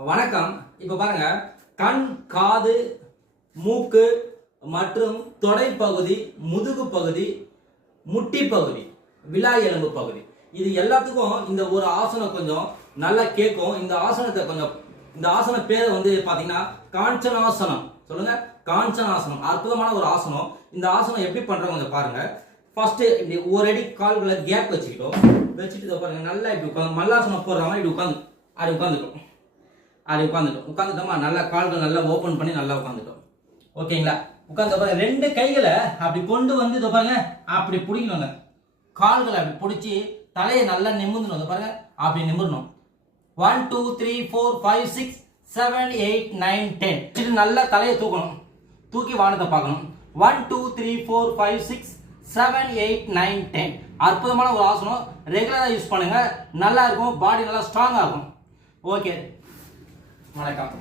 வணக்கம். இப்ப பாருங்க, கண், காது, மூக்கு மற்றும் தொடை பகுதி, முதுகு பகுதி, முட்டி பகுதி, விலா எலும்பு பகுதி, இது எல்லாத்துக்கும் இந்த ஒரு ஆசனம் கொஞ்சம் நல்லா கேட்கும். இந்த ஆசன பேரை பாத்தீங்கன்னா காஞ்சனாசனம். சொல்லுங்க, காஞ்சனாசனம். அற்புதமான ஒரு ஆசனம். இந்த ஆசனம் எப்படி பண்றோம் கொஞ்சம் பாருங்க. ஃபர்ஸ்ட் இப்படி ஒரு அடி கால்களை கேப் வச்சுட்டு பாருங்க, நல்லா இப்படி உட்காந்து மல்லாசனம் போடுற மாதிரி இப்படி உட்காந்துட்டோமா. நல்லா கால்கள் நல்லா ஓபன் பண்ணி நல்லா உட்காந்துட்டோம். ஓகேங்களா? உட்காந்து பாருங்க, ரெண்டு கைகளை அப்படி கொண்டு வந்து பாருங்க, அப்படி பிடிக்கணுங்க. கால்களை அப்படி பிடிச்சி தலையை நல்லா நிமிர்ந்தணும். பாருங்க, அப்படி நிமிரணும். 1 2 3 4 5 6 7 8 9 10 நல்லா தலையை தூக்கணும். தூக்கி வானத்தை பார்க்கணும். 1 2 3 4 5 6 7 8 9 10. அற்புதமான ஒரு ஆசனம். ரெகுலரா யூஸ் பண்ணுங்க, நல்லா இருக்கும். பாடி நல்லா ஸ்ட்ராங்கா இருக்கும். ஓகே, வணக்கம்.